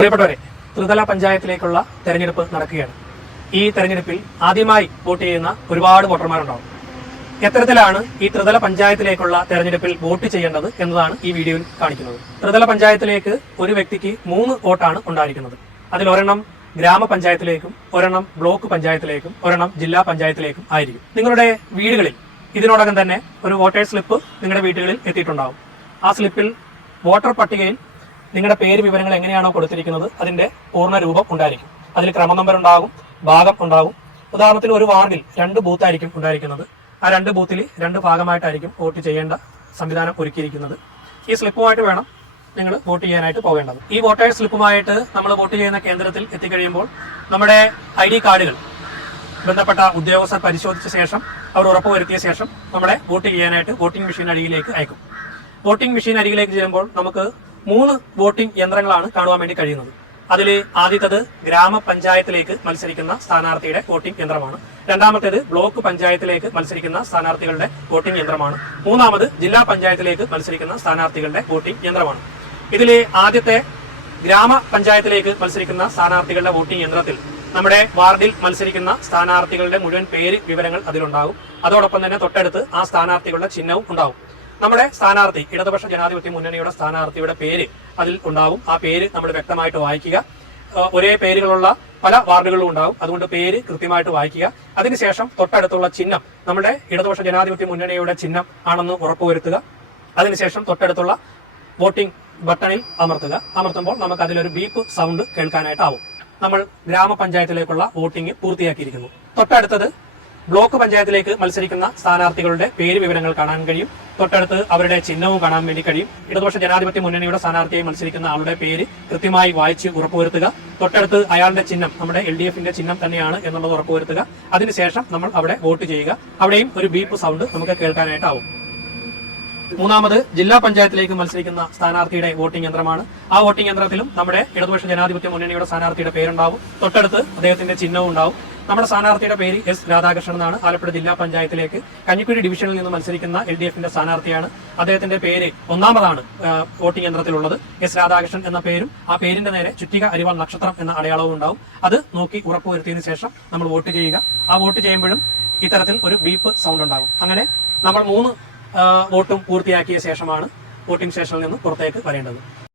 പ്രിയപ്പെട്ടവരെ, ത്രിതല പഞ്ചായത്തിലേക്കുള്ള തെരഞ്ഞെടുപ്പ് നടക്കുകയാണ്. ഈ തെരഞ്ഞെടുപ്പിൽ ആദ്യമായി വോട്ട് ചെയ്യുന്ന ഒരുപാട് വോട്ടർമാരുണ്ടാവും. എത്തരത്തിലാണ് ഈ ത്രിതല പഞ്ചായത്തിലേക്കുള്ള തെരഞ്ഞെടുപ്പിൽ വോട്ട് ചെയ്യേണ്ടത് എന്നതാണ് ഈ വീഡിയോയിൽ കാണിക്കുന്നത്. ത്രിതല പഞ്ചായത്തിലേക്ക് ഒരു വ്യക്തിക്ക് 3 വോട്ടാണ് ഉണ്ടായിരിക്കുന്നത്. അതിൽ ഒരെണ്ണം ഗ്രാമപഞ്ചായത്തിലേക്കും, ഒരെണ്ണം ബ്ലോക്ക് പഞ്ചായത്തിലേക്കും, ഒരെണ്ണം ജില്ലാ പഞ്ചായത്തിലേക്കും ആയിരിക്കും. നിങ്ങളുടെ വീടുകളിൽ ഇതിനോടകം തന്നെ ഒരു വോട്ടേഴ്സ് സ്ലിപ്പ് നിങ്ങളുടെ വീടുകളിൽ എത്തിയിട്ടുണ്ടാവും. ആ സ്ലിപ്പിൽ വോട്ടർ പട്ടികയിൽ നിങ്ങളുടെ പേര് വിവരങ്ങൾ എങ്ങനെയാണോ കൊടുത്തിരിക്കുന്നത് അതിന്റെ പൂർണ്ണ രൂപം ഉണ്ടായിരിക്കും. അതിൽ ക്രമ നമ്പർ ഉണ്ടാകും, ഭാഗം ഉണ്ടാകും. ഉദാഹരണത്തിന് ഒരു വാർഡിൽ 2 ബൂത്ത് ആയിരിക്കും ഉണ്ടായിരിക്കുന്നത്. ആ 2 ബൂത്തിൽ 2 ഭാഗമായിട്ടായിരിക്കും വോട്ട് ചെയ്യേണ്ട സംവിധാനം ഒരുക്കിയിരിക്കുന്നത്. ഈ സ്ലിപ്പുമായിട്ട് വേണം നിങ്ങൾ വോട്ട് ചെയ്യാനായിട്ട് പോകേണ്ടത്. ഈ വോട്ടേഴ്സ് സ്ലിപ്പുമായിട്ട് നമ്മൾ വോട്ട് ചെയ്യുന്ന കേന്ദ്രത്തിൽ എത്തിക്കഴിയുമ്പോൾ നമ്മുടെ ID കാർഡുകൾ ബന്ധപ്പെട്ട ഉദ്യോഗസ്ഥർ പരിശോധിച്ച ശേഷം അവർ ഉറപ്പുവരുത്തിയ ശേഷം നമ്മളെ വോട്ട് ചെയ്യാനായിട്ട് വോട്ടിംഗ് മെഷീൻ അരികിലേക്ക് അയക്കും. വോട്ടിംഗ് മെഷീൻ അരികിലേക്ക് ചെയ്യുമ്പോൾ നമുക്ക് 3 വോട്ടിംഗ് യന്ത്രങ്ങളാണ് കാണുവാൻ വേണ്ടി കഴിയുന്നത്. അതിൽ ആദ്യത്തേത് ഗ്രാമപഞ്ചായത്തിലേക്ക് മത്സരിക്കുന്ന സ്ഥാനാർത്ഥിയുടെ വോട്ടിംഗ് യന്ത്രമാണ്. രണ്ടാമത്തേത് ബ്ലോക്ക് പഞ്ചായത്തിലേക്ക് മത്സരിക്കുന്ന സ്ഥാനാർത്ഥികളുടെ വോട്ടിംഗ് യന്ത്രമാണ്. മൂന്നാമത് ജില്ലാ പഞ്ചായത്തിലേക്ക് മത്സരിക്കുന്ന സ്ഥാനാർത്ഥികളുടെ വോട്ടിംഗ് യന്ത്രമാണ്. ഇതിലെ ആദ്യത്തെ ഗ്രാമപഞ്ചായത്തിലേക്ക് മത്സരിക്കുന്ന സ്ഥാനാർത്ഥികളുടെ വോട്ടിംഗ് യന്ത്രത്തിൽ നമ്മുടെ വാർഡിൽ മത്സരിക്കുന്ന സ്ഥാനാർത്ഥികളുടെ മുഴുവൻ പേര് വിവരങ്ങൾ അതിലുണ്ടാകും. അതോടൊപ്പം തന്നെ തൊട്ടടുത്ത് ആ സ്ഥാനാർത്ഥികളുടെ ചിഹ്നവും ഉണ്ടാവും. നമ്മുടെ സ്ഥാനാർത്ഥി, ഇടതുപക്ഷ ജനാധിപത്യ മുന്നണിയുടെ സ്ഥാനാർത്ഥിയുടെ പേര് അതിൽ ഉണ്ടാവും. ആ പേര് നമ്മൾ വ്യക്തമായിട്ട് വായിക്കുക. ഒരേ പേരുകളുള്ള പല വാർഡുകളും ഉണ്ടാവും. അതുകൊണ്ട് പേര് കൃത്യമായിട്ട് വായിക്കുക. അതിനുശേഷം തൊട്ടടുത്തുള്ള ചിഹ്നം നമ്മുടെ ഇടതുപക്ഷ ജനാധിപത്യ മുന്നണിയുടെ ചിഹ്നം ആണെന്ന് ഉറപ്പുവരുത്തുക. അതിനുശേഷം തൊട്ടടുത്തുള്ള വോട്ടിംഗ് ബട്ടണിൽ അമർത്തുമ്പോൾ നമുക്ക് അതിലൊരു ബീപ്പ് സൗണ്ട് കേൾക്കാനായിട്ടാവും. നമ്മൾ ഗ്രാമപഞ്ചായത്തിലേക്കുള്ള വോട്ടിംഗ് പൂർത്തിയാക്കിയിരിക്കുന്നു. തൊട്ടടുത്തത് ബ്ലോക്ക് പഞ്ചായത്തിലേക്ക് മത്സരിക്കുന്ന സ്ഥാനാർത്ഥികളുടെ പേര് വിവരങ്ങൾ കാണാൻ കഴിയും. തൊട്ടടുത്ത് അവരുടെ ചിഹ്നവും കാണാൻ വേണ്ടി കഴിയും. ഇടതുപക്ഷ ജനാധിപത്യ മുന്നണിയുടെ സ്ഥാനാർത്ഥിയായി മത്സരിക്കുന്ന ആളുടെ പേര് കൃത്യമായി വായിച്ച് ഉറപ്പുവരുത്തുക. തൊട്ടടുത്ത് അയാളുടെ ചിഹ്നം നമ്മുടെ LDFന്റെ ചിഹ്നം തന്നെയാണ് എന്നുള്ളത് ഉറപ്പുവരുത്തുക. അതിനുശേഷം നമ്മൾ അവിടെ വോട്ട് ചെയ്യുക. അവിടെയും ഒരു ബീപ്പ് സൗണ്ട് നമുക്ക് കേൾക്കാനായിട്ടാവും. മൂന്നാമത് ജില്ലാ പഞ്ചായത്തിലേക്ക് മത്സരിക്കുന്ന സ്ഥാനാർത്ഥിയുടെ വോട്ടിംഗ് യന്ത്രമാണ്. ആ വോട്ടിംഗ് യന്ത്രത്തിലും നമ്മുടെ ഇടതുപക്ഷ ജനാധിപത്യ മുന്നണിയുടെ സ്ഥാനാർത്ഥിയുടെ പേരുണ്ടാവും. തൊട്ടടുത്ത് അദ്ദേഹത്തിന്റെ ചിഹ്നവും ഉണ്ടാവും. നമ്മുടെ സ്ഥാനാർത്ഥിയുടെ പേര് S. രാധാകൃഷ്ണൻ എന്നാണ്. ആലപ്പുഴ ജില്ലാ പഞ്ചായത്തിലേക്ക് കഞ്ഞിക്കുഴി ഡിവിഷനിൽ നിന്ന് മത്സരിക്കുന്ന LDFന്റെ സ്ഥാനാർത്ഥിയാണ്. അദ്ദേഹത്തിന്റെ പേര് ഒന്നാമതാണ് വോട്ടിംഗ് യന്ത്രത്തിലുള്ളത്. S. രാധാകൃഷ്ണൻ എന്ന പേരും ആ പേരിന്റെ നേരെ ചുറ്റിക അരിവാൾ നക്ഷത്രം എന്ന അടയാളവും ഉണ്ടാവും. അത് നോക്കി ഉറപ്പുവരുത്തിയതിനു ശേഷം നമ്മൾ വോട്ട് ചെയ്യുക. ആ വോട്ട് ചെയ്യുമ്പോഴും ഇത്തരത്തിൽ ഒരു ബീപ്പ് സൗണ്ട് ഉണ്ടാകും. അങ്ങനെ നമ്മൾ 3 വോട്ടും പൂർത്തിയാക്കിയ ശേഷമാണ് വോട്ടിംഗ് സ്റ്റേഷനിൽ നിന്ന് പുറത്തേക്ക് വരേണ്ടത്.